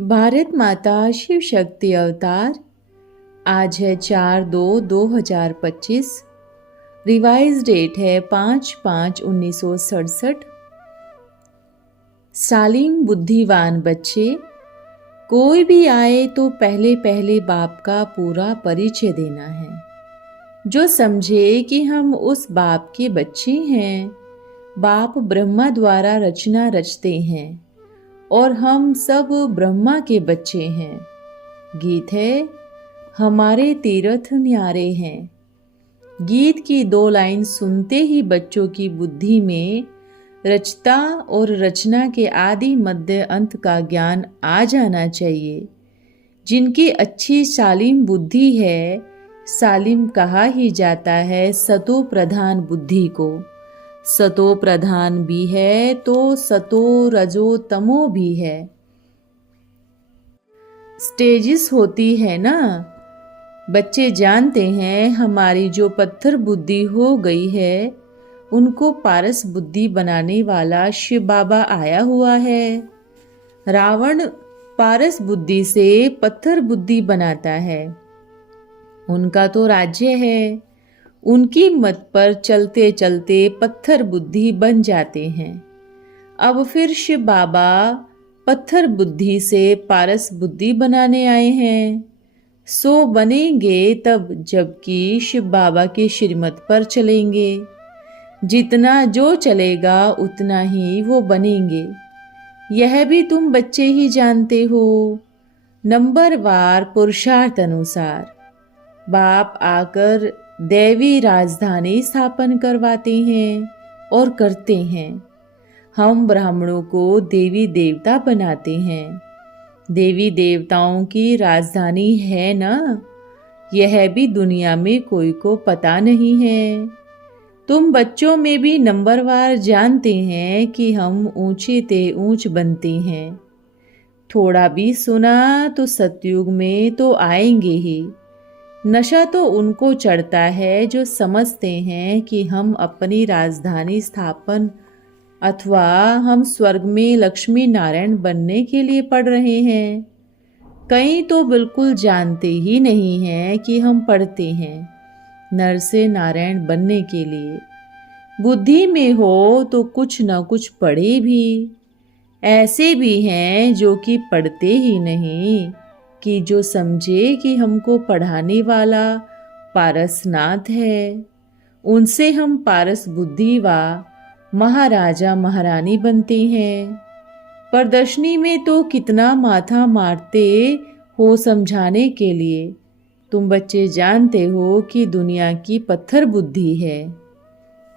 भारत माता शिव शक्ति अवतार। आज है 4/2/2025। रिवाइज डेट है 5/5/1967। सालिम बुद्धिवान बच्चे, कोई भी आए तो पहले पहले बाप का पूरा परिचय देना है, जो समझे कि हम उस बाप के बच्चे हैं। बाप ब्रह्मा द्वारा रचना रचते हैं और हम सब ब्रह्मा के बच्चे हैं। गीत है हमारे तीर्थ न्यारे हैं। गीत की 2 लाइन सुनते ही बच्चों की बुद्धि में रचता और रचना के आदि मध्य अंत का ज्ञान आ जाना चाहिए। जिनकी अच्छी सालिम बुद्धि है, सालिम कहा ही जाता है सतो प्रधान बुद्धि को। सतो प्रधान भी है तो सतो रजो तमो भी है। स्टेजेस होती है ना। बच्चे जानते हैं हमारी जो पत्थर बुद्धि हो गई है, उनको पारस बुद्धि बनाने वाला शिव बाबा आया हुआ है। रावण पारस बुद्धि से पत्थर बुद्धि बनाता है। उनका तो राज्य है। उनकी मत पर चलते चलते पत्थर बुद्धि बन जाते हैं। अब फिर शिव बाबा पत्थर बुद्धि से पारस बुद्धि बनाने आए हैं। सो बनेंगे तब जबकि शिव बाबा के श्रीमत पर चलेंगे। जितना जो चलेगा उतना ही वो बनेंगे। यह भी तुम बच्चे ही जानते हो। नंबरवार पुरुषार्थ अनुसार बाप आकर दैवी राजधानी स्थापन करवाते हैं और करते हैं। हम ब्राह्मणों को देवी देवता बनाते हैं। देवी देवताओं की राजधानी है ना, यह भी दुनिया में कोई को पता नहीं है। तुम बच्चों में भी नंबरवार जानते हैं कि हम ऊंचे ते ऊंच बनते हैं। थोड़ा भी सुना तो सतयुग में तो आएंगे ही। नशा तो उनको चढ़ता है जो समझते हैं कि हम अपनी राजधानी स्थापन अथवा हम स्वर्ग में लक्ष्मी नारायण बनने के लिए पढ़ रहे हैं। कई तो बिल्कुल जानते ही नहीं हैं कि हम पढ़ते हैं नर से नारायण बनने के लिए। बुद्धि में हो तो कुछ न कुछ पढ़े भी। ऐसे भी हैं जो कि पढ़ते ही नहीं, कि जो समझे कि हमको पढ़ाने वाला पारसनाथ है। उनसे हम पारस बुद्धि व महाराजा महारानी बनते हैं। प्रदर्शनी में तो कितना माथा मारते हो समझाने के लिए। तुम बच्चे जानते हो कि दुनिया की पत्थर बुद्धि है,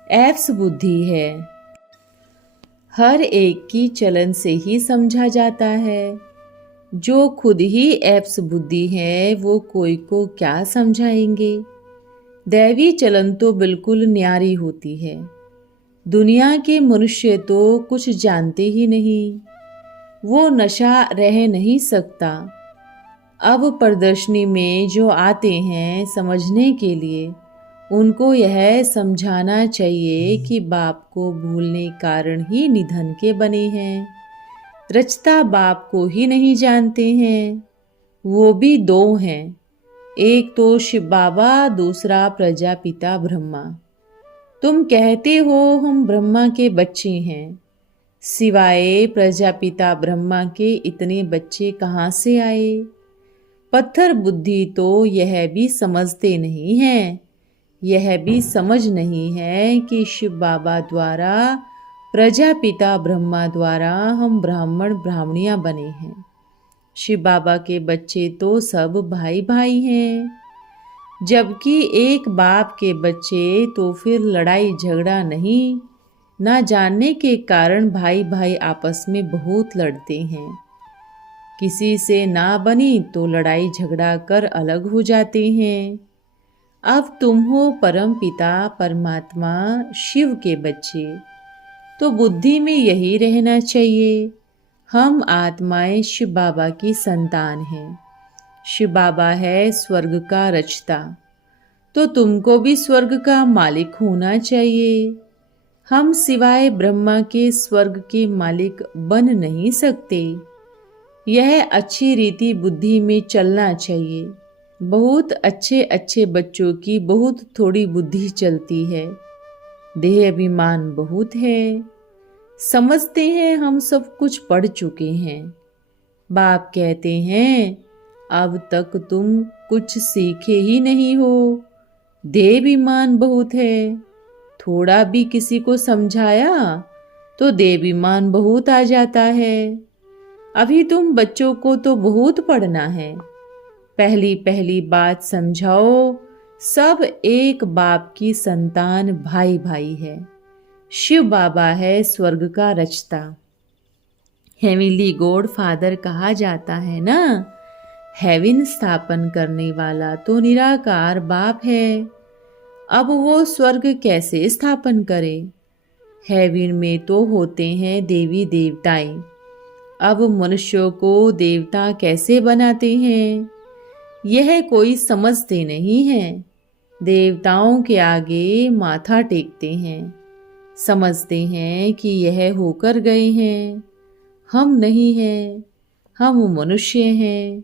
एप्स बुद्धि है। हर एक की चलन से ही समझा जाता है। जो खुद ही एप्स बुद्धि है वो कोई को क्या समझाएंगे। दैवी चलन तो बिल्कुल न्यारी होती है। दुनिया के मनुष्य तो कुछ जानते ही नहीं। वो नशा रह नहीं सकता। अब प्रदर्शनी में जो आते हैं समझने के लिए, उनको यह समझाना चाहिए कि बाप को भूलने कारण ही निधन के बने हैं। रचता बाप को ही नहीं जानते हैं। वो भी 2 हैं, एक तो शिव बाबा, दूसरा प्रजापिता ब्रह्मा। तुम कहते हो हम ब्रह्मा के बच्चे हैं। सिवाय प्रजापिता ब्रह्मा के इतने बच्चे कहाँ से आए। पत्थर बुद्धि तो यह भी समझते नहीं हैं। यह भी समझ नहीं है कि शिव बाबा द्वारा, प्रजापिता ब्रह्मा द्वारा हम ब्राह्मण ब्राह्मणियां बने हैं। शिव बाबा के बच्चे तो सब भाई भाई हैं, जबकि एक बाप के बच्चे तो फिर लड़ाई झगड़ा नहीं, ना जानने के कारण भाई भाई आपस में बहुत लड़ते हैं। किसी से ना बनी तो लड़ाई झगड़ा कर अलग हो जाते हैं। अब तुम हो परम पिता परमात्मा शिव के बच्चे, तो बुद्धि में यही रहना चाहिए। हम आत्माएं शिव बाबा की संतान हैं। शिव बाबा है स्वर्ग का रचता। तो तुमको भी स्वर्ग का मालिक होना चाहिए। हम सिवाय ब्रह्मा के स्वर्ग के मालिक बन नहीं सकते। यह अच्छी रीति बुद्धि में चलना चाहिए। बहुत अच्छे अच्छे बच्चों की बहुत थोड़ी बुद्धि चलती है। देह अभिमान बहुत है। समझते हैं हम सब कुछ पढ़ चुके हैं। बाप कहते हैं अब तक तुम कुछ सीखे ही नहीं हो। देह अभिमान बहुत है। थोड़ा भी किसी को समझाया तो देह अभिमान बहुत आ जाता है। अभी तुम बच्चों को तो बहुत पढ़ना है। पहली पहली बात समझाओ, सब एक बाप की संतान भाई भाई है। शिव बाबा है स्वर्ग का रचता। हेविनली गॉड फादर कहा जाता है ना। हेवन स्थापन करने वाला तो निराकार बाप है। अब वो स्वर्ग कैसे स्थापन करे? हेवन में तो होते हैं देवी देवताएं। अब मनुष्यों को देवता कैसे बनाते हैं, यह कोई समझते नहीं है। देवताओं के आगे माथा टेकते हैं। समझते हैं कि यह होकर गए हैं, हम नहीं हैं, हम मनुष्य हैं।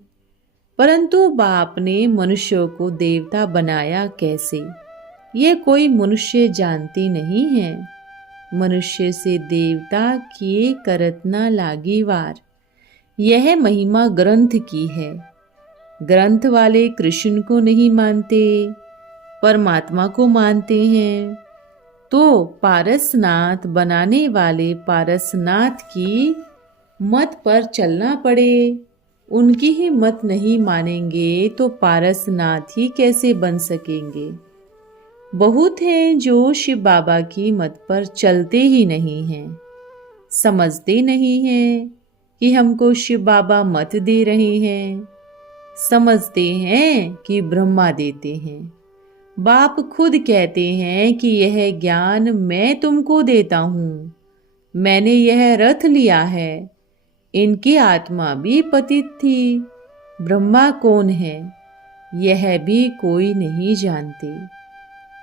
परंतु बाप ने मनुष्यों को देवता बनाया कैसे, ये कोई मनुष्य जानती नहीं है। मनुष्य से देवता किए करत न लागी वार, यह महिमा ग्रंथ की है। ग्रंथ वाले कृष्ण को नहीं मानते, परमात्मा को मानते हैं। तो पारसनाथ बनाने वाले पारसनाथ की मत पर चलना पड़े। उनकी ही मत नहीं मानेंगे तो पारसनाथ ही कैसे बन सकेंगे? बहुत हैं जो शिव बाबा की मत पर चलते ही नहीं हैं। समझते नहीं हैं कि हमको शिव बाबा मत दे रहे हैं। समझते हैं कि ब्रह्मा देते हैं। बाप खुद कहते हैं कि यह ज्ञान मैं तुमको देता हूँ। मैंने यह रथ लिया है। इनकी आत्मा भी पतित थी। ब्रह्मा कौन है, यह भी कोई नहीं जानते।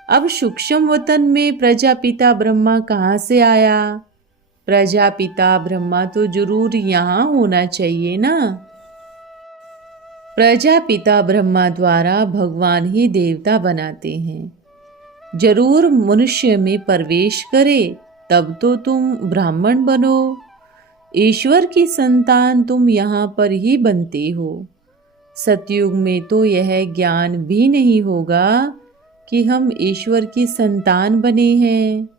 अब सूक्ष्म वतन में प्रजापिता ब्रह्मा कहाँ से आया? प्रजापिता ब्रह्मा तो जरूर यहाँ होना चाहिए ना। प्रजापिता ब्रह्मा द्वारा भगवान ही देवता बनाते हैं। जरूर मनुष्य में प्रवेश करे तब तो तुम ब्राह्मण बनो। ईश्वर की संतान तुम यहाँ पर ही बनते हो। सतयुग में तो यह ज्ञान भी नहीं होगा कि हम ईश्वर की संतान बने हैं।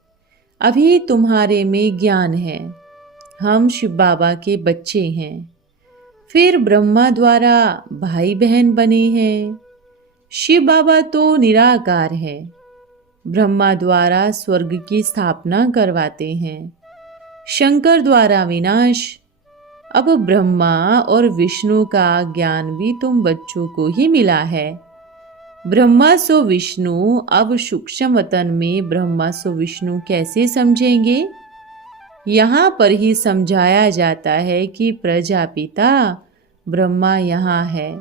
अभी तुम्हारे में ज्ञान है, हम शिव बाबा के बच्चे हैं। फिर ब्रह्मा द्वारा भाई बहन बने हैं। शिव बाबा तो निराकार है। ब्रह्मा द्वारा स्वर्ग की स्थापना करवाते हैं, शंकर द्वारा विनाश। अब ब्रह्मा और विष्णु का ज्ञान भी तुम बच्चों को ही मिला है। ब्रह्मा सो विष्णु, अब सूक्ष्म वतन में ब्रह्मा सो विष्णु कैसे समझेंगे? यहाँ पर ही समझाया जाता है कि प्रजापिता ब्रह्मा यहाँ है,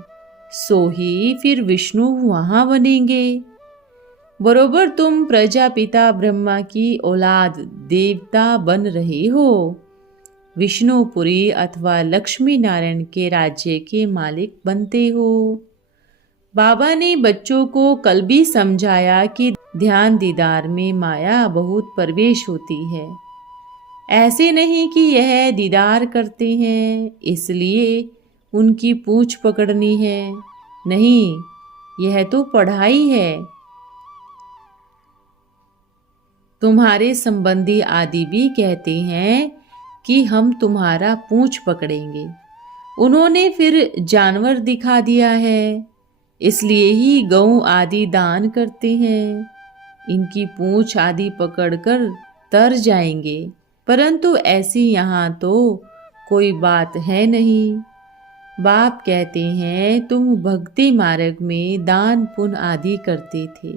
सो ही फिर विष्णु वहाँ बनेंगे। बरोबर तुम प्रजापिता ब्रह्मा की औलाद देवता बन रहे हो। विष्णुपुरी अथवा लक्ष्मी नारायण के राज्य के मालिक बनते हो। बाबा ने बच्चों को कल भी समझाया कि ध्यान दीदार में माया बहुत प्रवेश होती है। ऐसे नहीं कि यह दीदार करते हैं इसलिए उनकी पूंछ पकड़नी है। नहीं, यह तो पढ़ाई है। तुम्हारे संबंधी आदि भी कहते हैं कि हम तुम्हारा पूंछ पकड़ेंगे। उन्होंने फिर जानवर दिखा दिया है, इसलिए ही गौ आदि दान करते हैं। इनकी पूंछ आदि पकड़कर तर जाएंगे, परंतु ऐसी यहाँ तो कोई बात है नहीं। बाप कहते हैं तुम भक्ति मार्ग में दान पुण्य आदि करते थे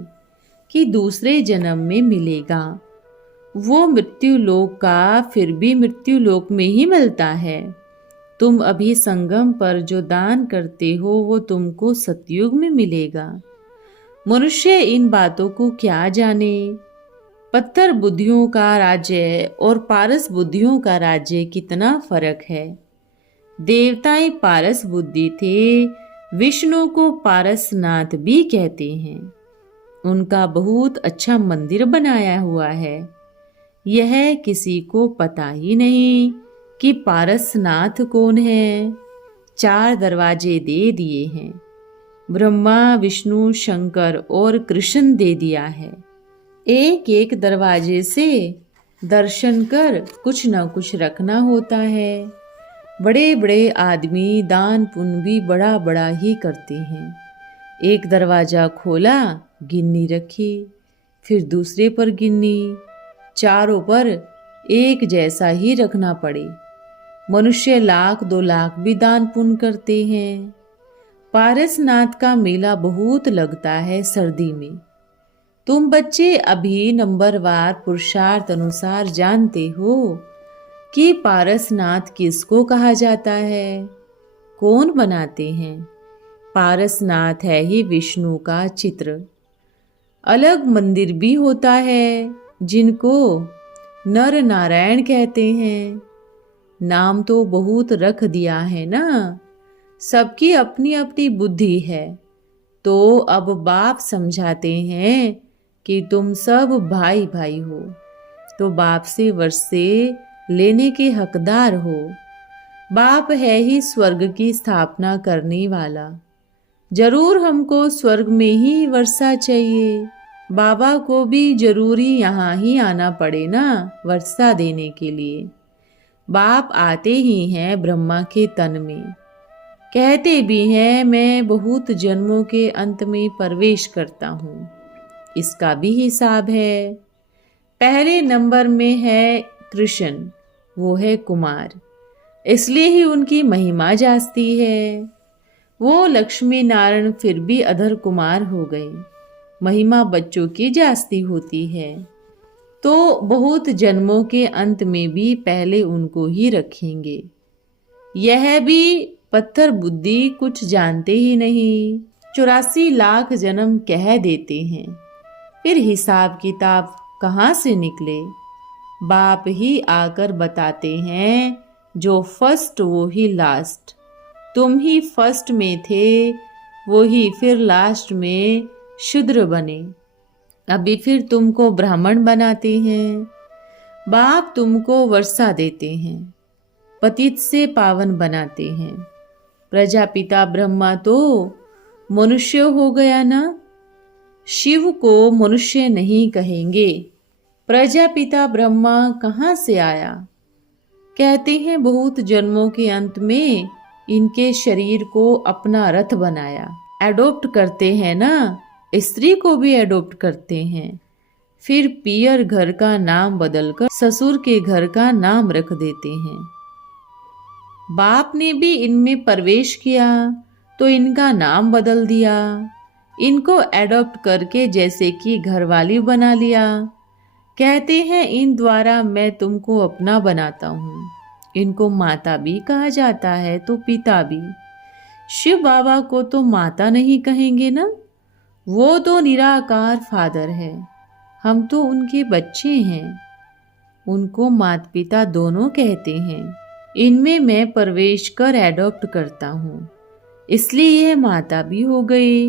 कि दूसरे जन्म में मिलेगा। वो मृत्यु लोक का फिर भी मृत्यु लोक में ही मिलता है। तुम अभी संगम पर जो दान करते हो वो तुमको सतयुग में मिलेगा। मनुष्य इन बातों को क्या जाने। पत्थर बुद्धियों का राज्य और पारस बुद्धियों का राज्य कितना फर्क है। देवताएं पारस बुद्धि थे, विष्णु को पारसनाथ भी कहते हैं। उनका बहुत अच्छा मंदिर बनाया हुआ है। यह किसी को पता ही नहीं कि पारसनाथ कौन है। 4 दरवाजे दे दिए हैं, ब्रह्मा विष्णु शंकर और कृष्ण दे दिया है। एक एक दरवाजे से दर्शन कर कुछ न कुछ रखना होता है। बड़े बड़े आदमी दान पुण्य भी बड़ा बड़ा ही करते हैं। एक दरवाजा खोला, गिन्नी रखी, फिर दूसरे पर गिन्नी, चारों पर एक जैसा ही रखना पड़े। मनुष्य 1,00,000 2,00,000 भी दान पुण्य करते हैं। पारसनाथ का मेला बहुत लगता है सर्दी में। तुम बच्चे अभी नंबरवार पुरुषार्थ अनुसार जानते हो कि पारसनाथ किसको कहा जाता है, कौन बनाते हैं। पारसनाथ है ही विष्णु का चित्र। अलग मंदिर भी होता है जिनको नर नारायण कहते हैं। नाम तो बहुत रख दिया है ना, सबकी अपनी अपनी बुद्धि है। तो अब बाप समझाते हैं कि तुम सब भाई भाई हो, तो बाप से वर्षे लेने के हकदार हो। बाप है ही स्वर्ग की स्थापना करने वाला। जरूर हमको स्वर्ग में ही वर्षा चाहिए। बाबा को भी जरूरी यहाँ ही आना पड़े ना वर्षा देने के लिए। बाप आते ही हैं ब्रह्मा के तन में। कहते भी हैं मैं बहुत जन्मों के अंत में प्रवेश करता हूँ। इसका भी हिसाब है। पहले नंबर में है कृष्ण, वो है कुमार, इसलिए ही उनकी महिमा जास्ती है। वो लक्ष्मी नारायण फिर भी अधर कुमार हो गए। महिमा बच्चों की जास्ती होती है, तो बहुत जन्मों के अंत में भी पहले उनको ही रखेंगे। यह भी पत्थर बुद्धि कुछ जानते ही नहीं। 84 लाख जन्म कह देते हैं, फिर हिसाब किताब कहाँ से निकले। बाप ही आकर बताते हैं जो फर्स्ट वो ही लास्ट। तुम ही फर्स्ट में थे, वो ही फिर लास्ट में शूद्र बने। अभी फिर तुमको ब्राह्मण बनाते हैं। बाप तुमको वर्षा देते हैं, पतित से पावन बनाते हैं। प्रजापिता ब्रह्मा तो मनुष्य हो गया ना, शिव को मनुष्य नहीं कहेंगे। प्रजापिता ब्रह्मा कहाँ से आया। कहते हैं बहुत जन्मों के अंत में इनके शरीर को अपना रथ बनाया। एडॉप्ट करते हैं ना, स्त्री को भी एडॉप्ट करते हैं। फिर पियर घर का नाम बदलकर ससुर के घर का नाम रख देते हैं। बाप ने भी इनमें प्रवेश किया तो इनका नाम बदल दिया। इनको एडॉप्ट करके जैसे कि घरवाली बना लिया। कहते हैं इन द्वारा मैं तुमको अपना बनाता हूँ। इनको माता भी कहा जाता है तो पिता भी। शिव बाबा को तो माता नहीं कहेंगे ना, वो तो निराकार फादर है। हम तो उनके बच्चे हैं, उनको माता पिता दोनों कहते हैं। इनमें मैं प्रवेश कर एडॉप्ट करता हूँ, इसलिए यह माता भी हो गई।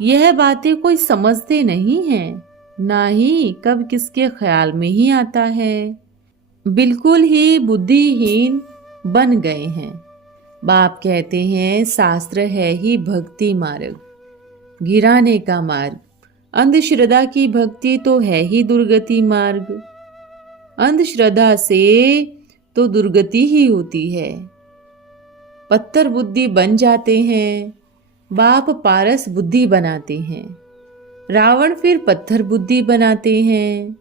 यह बातें कोई समझते नहीं हैं, ना ही कब किसके ख्याल में ही आता है। बिल्कुल ही बुद्धिहीन बन गए हैं। बाप कहते हैं शास्त्र है ही भक्ति मार्ग, गिराने का मार्ग। अंधश्रद्धा की भक्ति तो है ही दुर्गति मार्ग। अंधश्रद्धा से तो दुर्गति ही होती है। पत्थर बुद्धि बन जाते हैं, बाप पारस बुद्धि बनाते हैं। रावण फिर पत्थर बुद्धि बनाते हैं,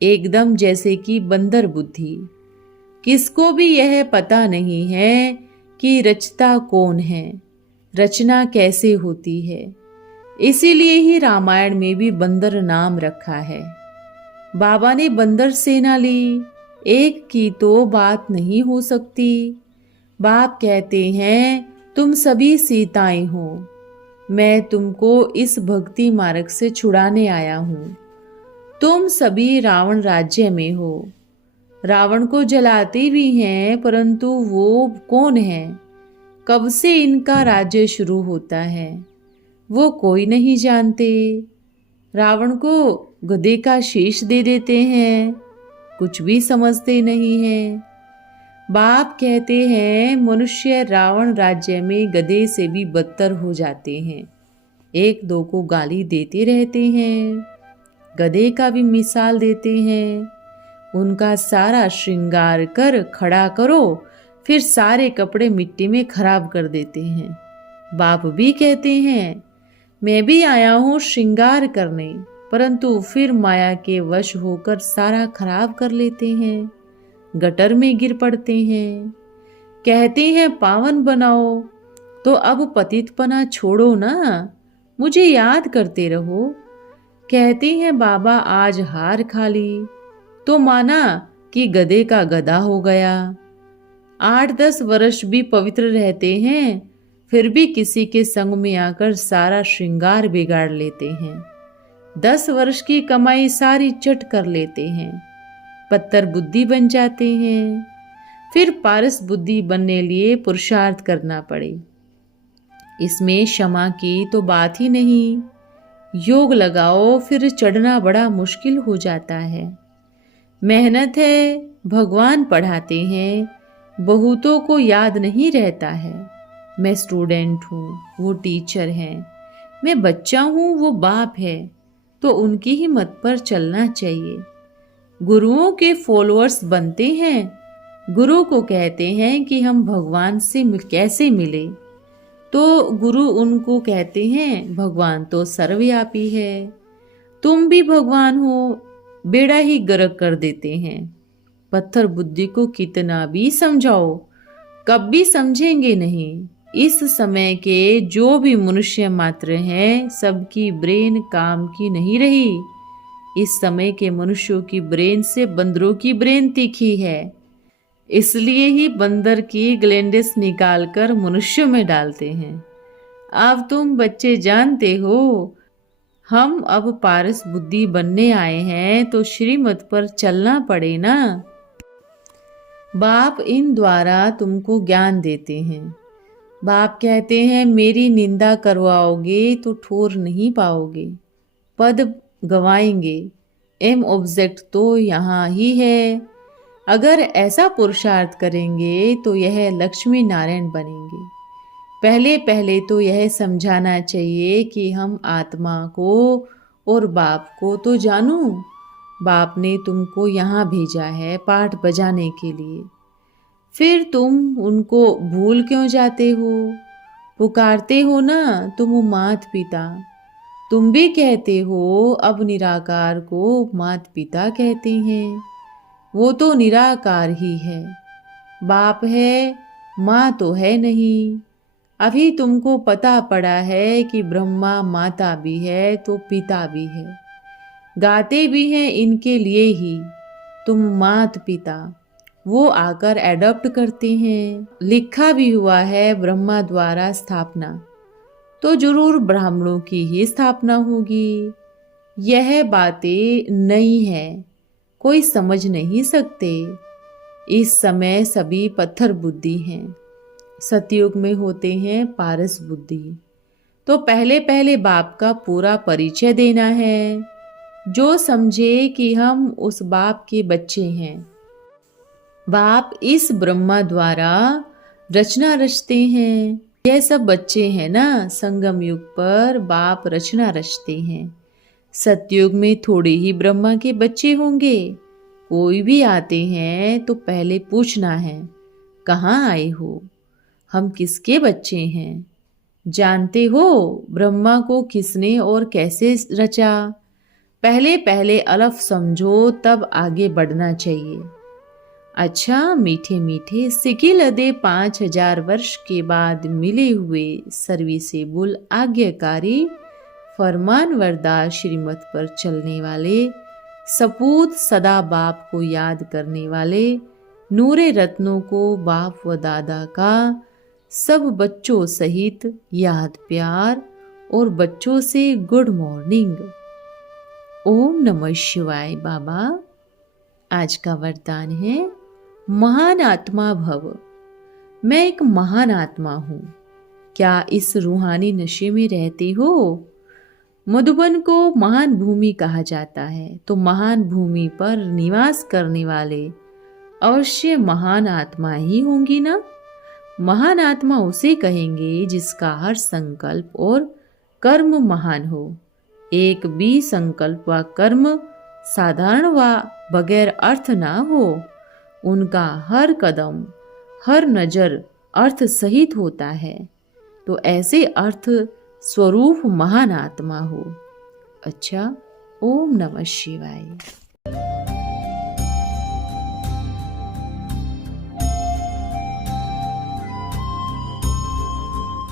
एकदम जैसे कि बंदर बुद्धि। किसको भी यह पता नहीं है कि रचता कौन है, रचना कैसे होती है। इसीलिए ही रामायण में भी बंदर नाम रखा है। बाबा ने बंदर सेना ली, एक की तो बात नहीं हो सकती। बाप कहते हैं तुम सभी सीताएं हो, मैं तुमको इस भक्ति मार्ग से छुड़ाने आया हूँ। तुम सभी रावण राज्य में हो। रावण को जलाते भी हैं, परंतु वो कौन है, कब से इनका राज्य शुरू होता है, वो कोई नहीं जानते। रावण को गधे का शीश दे देते हैं, कुछ भी समझते नहीं हैं। बाप कहते हैं मनुष्य रावण राज्य में गधे से भी बदतर हो जाते हैं, एक दो को गाली देते रहते हैं। गधे का भी मिसाल देते हैं, उनका सारा श्रृंगार कर खड़ा करो, फिर सारे कपड़े मिट्टी में खराब कर देते हैं। बाप भी कहते हैं मैं भी आया हूँ श्रृंगार करने, परंतु फिर माया के वश होकर सारा खराब कर लेते हैं, गटर में गिर पड़ते हैं। कहते हैं पावन बनाओ, तो अब पतितपना छोड़ो ना, मुझे याद करते रहो। कहते हैं बाबा आज हार खा ली, तो माना कि गधे का गधा हो गया। 8-10 वर्ष भी पवित्र रहते हैं, फिर भी किसी के संग में आकर सारा श्रृंगार बिगाड़ लेते हैं। 10 वर्ष की कमाई सारी चट कर लेते हैं, पत्थर बुद्धि बन जाते हैं। फिर पारस बुद्धि बनने लिए पुरुषार्थ करना पड़े। इसमें क्षमा की तो बात ही नहीं। योग लगाओ, फिर चढ़ना बड़ा मुश्किल हो जाता है। मेहनत है, भगवान पढ़ाते हैं, बहुतों को याद नहीं रहता है। मैं स्टूडेंट हूँ, वो टीचर हैं, मैं बच्चा हूँ, वो बाप है, तो उनकी ही मत पर चलना चाहिए। गुरुओं के फॉलोअर्स बनते हैं, गुरु को कहते हैं कि हम भगवान से कैसे मिले, तो गुरु उनको कहते हैं भगवान तो सर्वव्यापी है, तुम भी भगवान हो, बेड़ा ही गर्क कर देते हैं। पत्थर बुद्धि को कितना भी समझाओ, कब भी समझेंगे नहीं। इस समय के जो भी मनुष्य मात्र हैं, सबकी ब्रेन काम की नहीं रही। इस समय के मनुष्यों की ब्रेन से बंदरों की ब्रेन तीखी है, इसलिए ही बंदर की ग्लैंड्स निकालकर मनुष्यों में डालते हैं। अब तुम बच्चे जानते हो, हम अब पारस बुद्धि बनने आए हैं, तो श्रीमत पर चलना पड़े ना। बाप इन द्वारा तुमको ज्ञान देते हैं। बाप कहते हैं मेरी निंदा करवाओगे तो ठोर नहीं पाओगे, पद गवाएंगे। एम ऑब्जेक्ट तो यहाँ ही है। अगर ऐसा पुरुषार्थ करेंगे तो यह लक्ष्मी नारायण बनेंगे। पहले पहले तो यह समझाना चाहिए कि हम आत्मा को और बाप को तो जानू। बाप ने तुमको यहाँ भेजा है पाठ बजाने के लिए, फिर तुम उनको भूल क्यों जाते हो? पुकारते हो ना तुम मात पिता, तुम भी कहते हो अब निराकार को मात पिता कहते हैं, वो तो निराकार ही है, बाप है, माँ तो है नहीं। अभी तुमको पता पड़ा है कि ब्रह्मा माता भी है तो पिता भी है, गाते भी हैं इनके लिए ही, तुम मात पिता, वो आकर एडॉप्ट करते हैं। लिखा भी हुआ है ब्रह्मा द्वारा स्थापना, तो जरूर ब्राह्मणों की ही स्थापना होगी। यह बातें नई है, कोई समझ नहीं सकते। इस समय सभी पत्थर बुद्धि हैं, सतयुग में होते हैं पारस बुद्धि। तो पहले पहले बाप का पूरा परिचय देना है, जो समझे कि हम उस बाप के बच्चे हैं। बाप इस ब्रह्मा द्वारा रचना रचते हैं। यह सब बच्चे हैं ना, संगम युग पर बाप रचना रचते हैं। सतयुग में थोड़े ही ब्रह्मा के बच्चे होंगे। कोई भी आते हैं तो पहले पूछना है कहाँ आए हो, हम किसके बच्चे हैं, जानते हो ब्रह्मा को किसने और कैसे रचा? पहले पहले अलफ समझो, तब आगे बढ़ना चाहिए। अच्छा मीठे मीठे सिकिल अदे 5000 वर्ष के बाद मिले हुए सर्विसेबल आज्ञाकारी फरमानवरदार श्रीमत पर चलने वाले सपूत सदा बाप को याद करने वाले नूरे रत्नों को बाप व दादा का सब बच्चों सहित याद प्यार और बच्चों से गुड मॉर्निंग। ओम नमः शिवाय। बाबा, आज का वरदान है महान आत्मा भव। मैं एक महान आत्मा हूँ। क्या इस रूहानी नशे में रहते हो? मधुबन को महान भूमि कहा जाता है, तो महान भूमि पर निवास करने वाले अवश्य महान आत्मा ही होंगी ना। महान आत्मा उसे कहेंगे जिसका हर संकल्प और कर्म महान हो। एक भी संकल्प व कर्म साधारण व बगैर अर्थ ना हो। उनका हर कदम, हर नजर अर्थ सहित होता है, तो ऐसे अर्थ स्वरूप महान आत्मा हो। अच्छा, ओम नमः शिवाय।